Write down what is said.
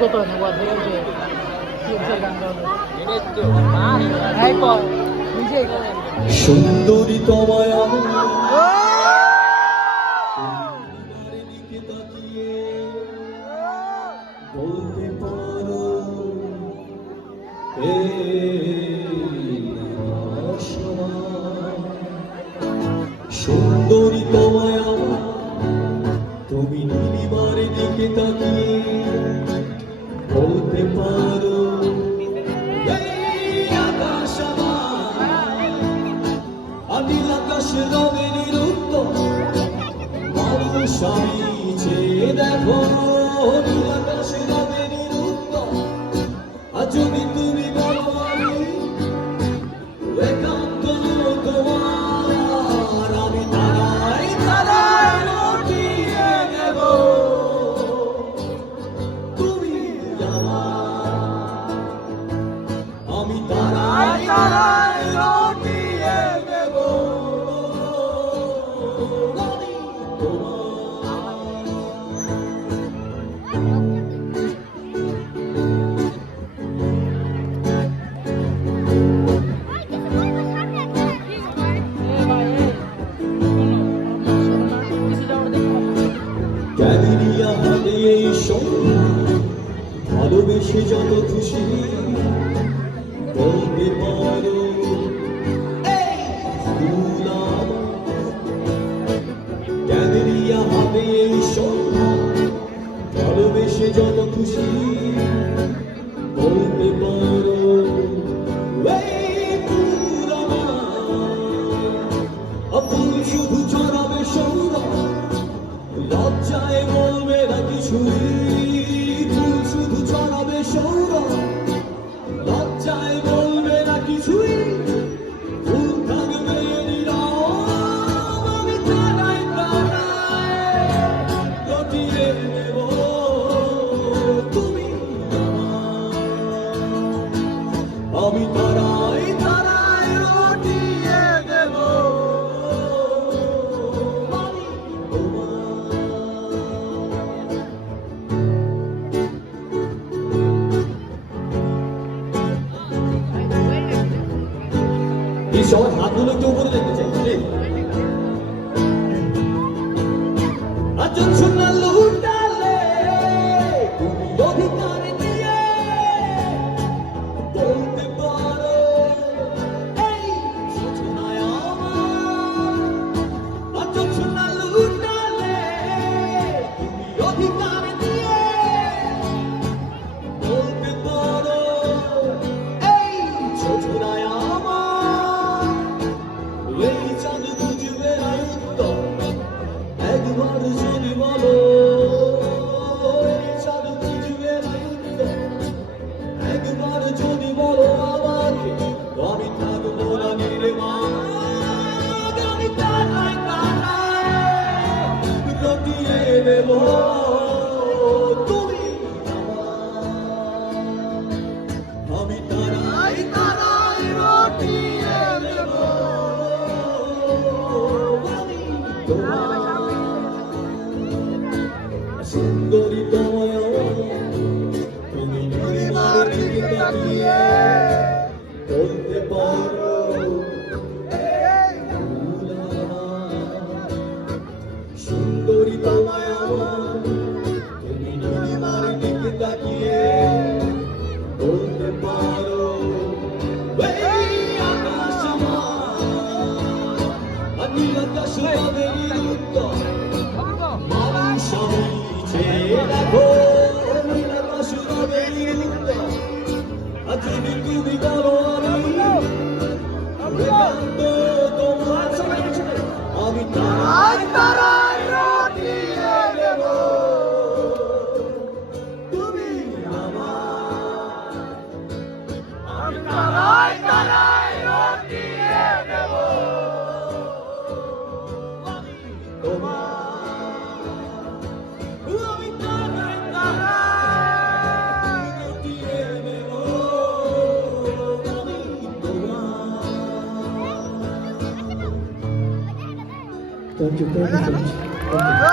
কত না বাদ দিয়ে গান সুন্দরী তোমায় বলতে পারো সুন্দরী তোমায় তুমি নীলিমার দিকে তাকিয়ে বলতে পারো নীল আকাশ রঙের নিরুদ্ধ মানুষ আমি চেয়ে দেখো নীল আকাশ রঙের নিরুদ্ধ আজ যদি তুমি বলো আমি একান্ত তোমার আমি তারাই তারাই লুটিয়ে দেব তুমি আমার আমি তারাই তারাই লুটিয়ে দেব ক্যামেরিয়া হাতে এই সন্ধ্যা ভালোবেসে যত খুশি বলতে পারো ক্যামেরিয়া হাতে এই সন্ধ্যা ভালোবেসে যত খুশি বলতে পারো ফুল শুধু ছড়াবে সৌরভ লজ্জায় বলবে না কিছুই ফুল শুধু ছড়াবে সৌরভ লজ্জায় বলবে না কিছুই ফুল থাকবে নীরব আমি তারাই তারাই লুটিয়ে দেব তুমি আমি তারাই তারাই লুটিয়ে দেব এই সবার হাতগুলো একটু উপরে দেখতে চাই আজ সোনা লুটালে তুমি অধিকার দিয়ে বলতে পারো এই সূচনায় আমার আজ সোনা লুটালে তুমি অধিকার দিয়ে বলতে পারো এই সূচনায় এই চাঁদ খুঁজবে না উত্তর একবার যদি বলো এই চাঁদ খুঁজবে না উত্তর একবার যদি বলো আমাকে আমি থাকবো না নির্মাণ আমি তারাই তারাই লুটিয়ে দেব তুমি আমি তারাই তারাই লুটিয়ে দেব সুন্দরী তোমায় তুমি নীলিমার দিকে তাকিয়ে বলতে পারো সুন্দরী তোমায় তুমি নীলিমার দিকে তাকিয়ে বলতে পারো আকাশ আমার নীল আকাশ রঙের উত্তর মানুষ আমি চেয়ে দেখো নীল আকাশ রঙের উত্তর আজ যদি তুমি বলো আমি একান্ত তোমার আমি তারাই তারাই লুটিয়ে দেব তুমি আমার আমি তারাই তারাই লুটিয়ে দেব তোমার আমি তারাই তারাই লুটিয়ে দেব আমি তোমার Thank you very much.